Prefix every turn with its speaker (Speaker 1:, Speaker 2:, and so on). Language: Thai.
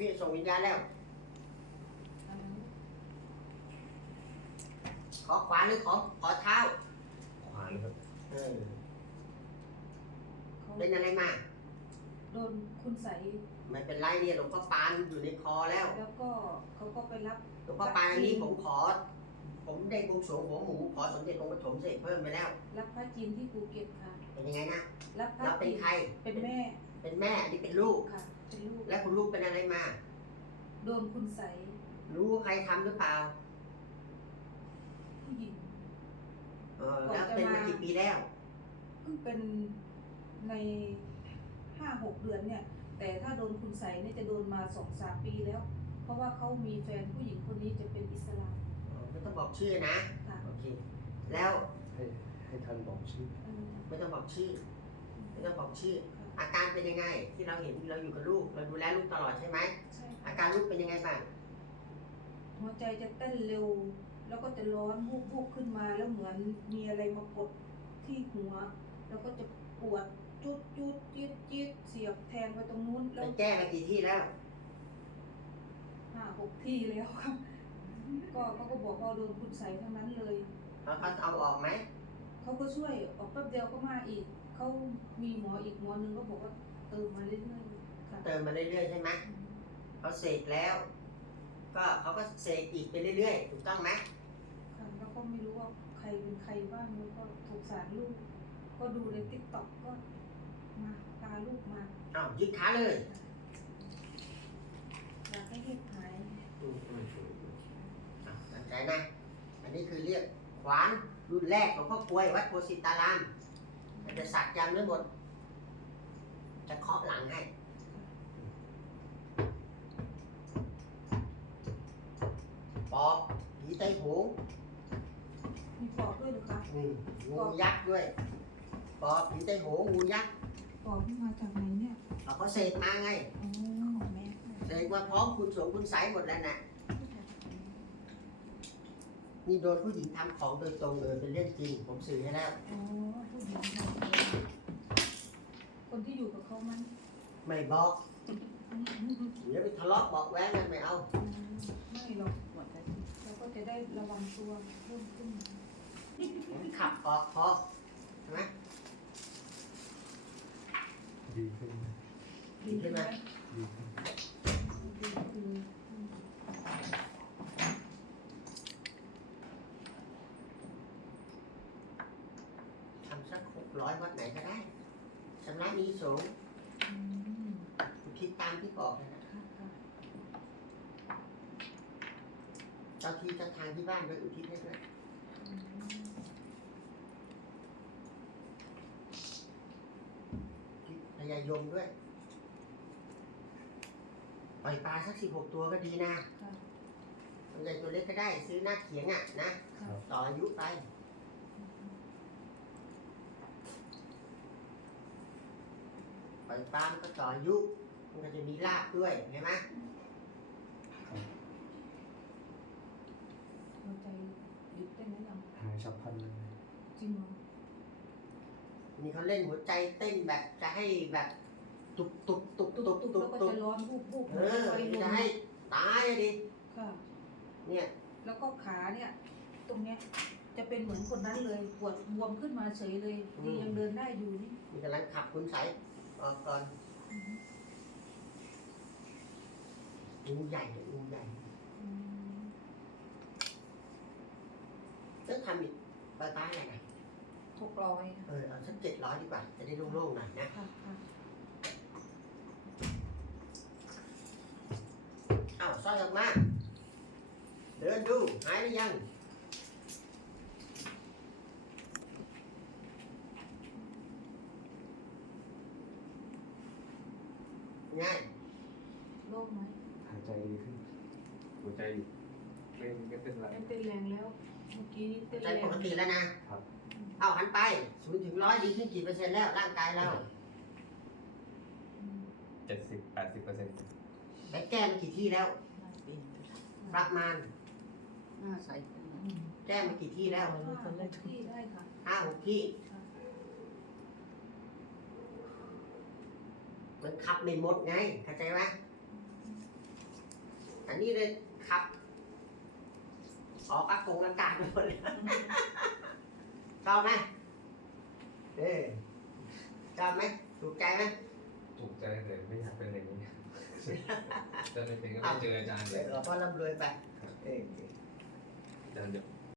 Speaker 1: พี่ส่งวิญญาณแล้วขอขวาหรือขอเท้า
Speaker 2: ขวานครับ
Speaker 1: เออ
Speaker 3: เขา
Speaker 1: เป็นอะไรมา
Speaker 3: โดนคุณใสย
Speaker 1: ไม่เป็นไรเนี่ยหลวงพ่อปานอยู่ในคอแล้ว
Speaker 3: แล้วก็เขาก็ไปรับ
Speaker 1: หลวงพ่อปานอันนี้ผมได้บวงสรวงหัวหมูขอสมเด็จองค์ปฐมเสร็จเพิ่มไปแล้ว
Speaker 3: รับพระจีนที่ภูเก็ตค่ะ
Speaker 1: เป็นยังไงนะ
Speaker 3: รับพระ
Speaker 1: เราเป็น
Speaker 3: จีน
Speaker 1: ใคร
Speaker 3: เป็นแม่
Speaker 1: เป็นแม่อันนี้เป็นลูก
Speaker 3: ค่ะเป็นลูก
Speaker 1: แล้วคุณลูกเป็นอะไรมา
Speaker 3: โดนคุณใสย
Speaker 1: รู้ใครทำหรือเปล่า
Speaker 3: ผู้หญิง
Speaker 1: แล้วเป็นมากี่ปีแล้ว
Speaker 3: เพิ่งเป็นใน5-6 เดือนเนี่ย แต่ถ้าโดนคุณใสยเนี่ยจะโดนมา2-3 ปีแล้ว เพราะว่าเขามีแฟนผู้หญิงคนนี้จะเป็นอิสลาม
Speaker 1: ไม่ต้องบอกชื่อนะ
Speaker 3: ค่ะ
Speaker 1: โอเค แล้ว
Speaker 2: ให้ท่านบอกชื่อ
Speaker 1: ไม่ต้องบอกชื่อ ไม่ต้องบอกชื่อ อาการเป็นยังไง ที่เราเห็นเราอยู่กับลูก เราดูแลลูกตลอดใช่ไหม
Speaker 3: ใช่
Speaker 1: อาการลูกเป็นยังไงบ้าง
Speaker 3: หัวใจจะเต้นเร็ว แล้วก็จะร้อนวูบๆขึ้นมาแล้วเหมือนมีอะไรมากดที่หัว แล้วก็จะปวดจุดจี๊ดเสียบแทงไปตรงนู้น
Speaker 1: ไป
Speaker 3: แล้ว
Speaker 1: แก้มากี่ที่แล้ว
Speaker 3: 5-6 ที่แล้วครับก็เขาก็บอกว่าโดนคุณใสยทั้งนั้นเลย
Speaker 1: แล้วเขาเอาออกไหม
Speaker 3: เขาก็ช่วยออกแป๊บเดียวก็มาอีก เขามีหมออีกหมอหนึ่งก็บอกว่าเติมมาเรื่อยๆค่ะ
Speaker 1: เติมมาเรื่อยๆใช่ไหมเขาเสกแล้ว ก็เขาก็เสกอีกไปเรื่อยๆ ถูกต้องไหม
Speaker 3: ค่ะแล้วก็ไม่รู้ว่าใครเป็นใครบ้างแล้วก็สงสารลูก ก็ดูในติ๊กต็อกก็มาพาลูกมา
Speaker 1: อ้าวยึดขาเลย
Speaker 3: อยากให้เห็บหาย
Speaker 1: ตั้งใจนะ อันนี้คือเรียกขวานรุ่นแรกของพ่อกลวยวัดโพสิตารามมันจะสักยันต์ทั้งหมด จะเคาะหลังให้ ปอบผีไตโหง
Speaker 3: มีปอบด้วยเหรือคะ
Speaker 1: งูยักษ์ด้วย ปอบผีไตโหงงูยักษ์
Speaker 3: ปอบที่มาจากไหนเนี่ย
Speaker 1: เอาเขาเสกมาไง
Speaker 3: อ๋อแม่
Speaker 1: เสกมาพร้อมคุณสงคุณใสหมดแล้วนะนี่โดนผู้หญิงทำของโดยตรงเลยเป็นเรื่องจริง ผมสื่อให้แล้ว
Speaker 3: อ๋อผู้หญิงคนที่อยู่กับเขามัน
Speaker 1: ไม่บอก เดี๋ยวไปทะเลาะเบอกแว้งกันไม่เอา
Speaker 3: ไม่หรอกแล้วก็จะได้ระวังตัวเพิ่มขึ้น
Speaker 1: ขับออกพอใช่ไหม
Speaker 2: ดีขึ้น
Speaker 3: ดีขึ้นไหม
Speaker 2: ดีขึ้น
Speaker 3: ดีคือ
Speaker 1: ทำสัก600 วัดไหนก็ได้ชำระหนี้สงฆ์
Speaker 3: อืม
Speaker 1: อุทิศตามที่บอกเลยนะ
Speaker 3: ค่ะค่ะ
Speaker 1: เจ้าที่เจ้าทางที่บ้านโดยอุทิศให้ด้วย
Speaker 3: อืม
Speaker 1: พญายมด้วย ปล่อยปลาสัก16 ตัวก็ดีนะ
Speaker 3: ค่ะ
Speaker 1: ตัวใหญ่ตัวเล็กก็ได้ ซื้อหน้าเขียงอ่ะนะ
Speaker 3: ค่ะ
Speaker 1: ต่ออายุไป ปล่อยปลามันก็ต่ออายุ มันก็จะมีลาบด้วยเห็นไหม
Speaker 3: หัวใจหยุดเต้นแล้วยัง
Speaker 2: หายฉับพลันเลย
Speaker 3: จริงเหรอ
Speaker 1: นี่เขาเล่นหัวใจเต้นแบบจะให้แบบตุบตุบตุบ
Speaker 3: ตุ
Speaker 1: ตุบ
Speaker 3: บ
Speaker 1: ตุ
Speaker 3: แล้ว
Speaker 1: บ
Speaker 3: ก็
Speaker 1: ตุ
Speaker 3: จะ
Speaker 1: บ
Speaker 3: ร้อนวูบ
Speaker 1: เออ
Speaker 3: ไฟล
Speaker 1: จะ
Speaker 3: ม
Speaker 1: ให้ตายอะดิ
Speaker 3: ค่ะ
Speaker 1: เนี่ย
Speaker 3: แล้วก็ขาเนี่ย ตรงเนี้ยจะเป็นเหมือนคนนั้นเลยปวดบวมขึ้นมาเฉยเลยดียังเดินได้อยู่นี่
Speaker 1: มีกำลังขับคุณใสออกก่อน
Speaker 3: อืม
Speaker 1: งูใหญ่งูใหญ่
Speaker 3: อืม
Speaker 1: จะทำอีกปลายๆอะไรนะ
Speaker 3: 600
Speaker 1: เอาสัก700ดีกว่า จะได้โล่งๆหน่อยนะ
Speaker 3: ค่ะค่ะ
Speaker 1: เอาสร้อยออกมา เดินดูหายหรือยังง่าย
Speaker 3: โล่งไหม
Speaker 2: หายใจดีขึ้น หัวใจไม่เป็นไร
Speaker 3: ไม่เต้นแรงแล้ว เมื่อกี้นี่เต้น
Speaker 1: ใจ
Speaker 3: แรง
Speaker 1: ปกติแล้วนะ
Speaker 2: ครับ
Speaker 1: เอาหันไป0 ถึง 100ดีขึ้นกี่%แล้วร่างกายเรา
Speaker 3: อืม
Speaker 2: 70-80%
Speaker 1: ไปแก้มากี่ที่แล้วประมาณ
Speaker 4: หน้าใส
Speaker 1: แก้มากี่ที่แล้ว
Speaker 3: 5-6 ที่ได้ค่ะ
Speaker 1: 5-6 ที่
Speaker 3: ค่ะ
Speaker 1: มันขับไม่หมดไงเข้าใจไหมอันนี้เลยขับออกอากาศหมดเลยชอบไหมชอบไหมถูกใจไหม
Speaker 2: ถูกใจแต่ไม่อยากเป็นอย่างนี้จะไม่เป็นก็ไม่เจออาจารย์เล
Speaker 1: เดี๋ย
Speaker 2: ยว
Speaker 1: เราก็ร่ำรวยไป
Speaker 2: อาจารย์เดี๋ยว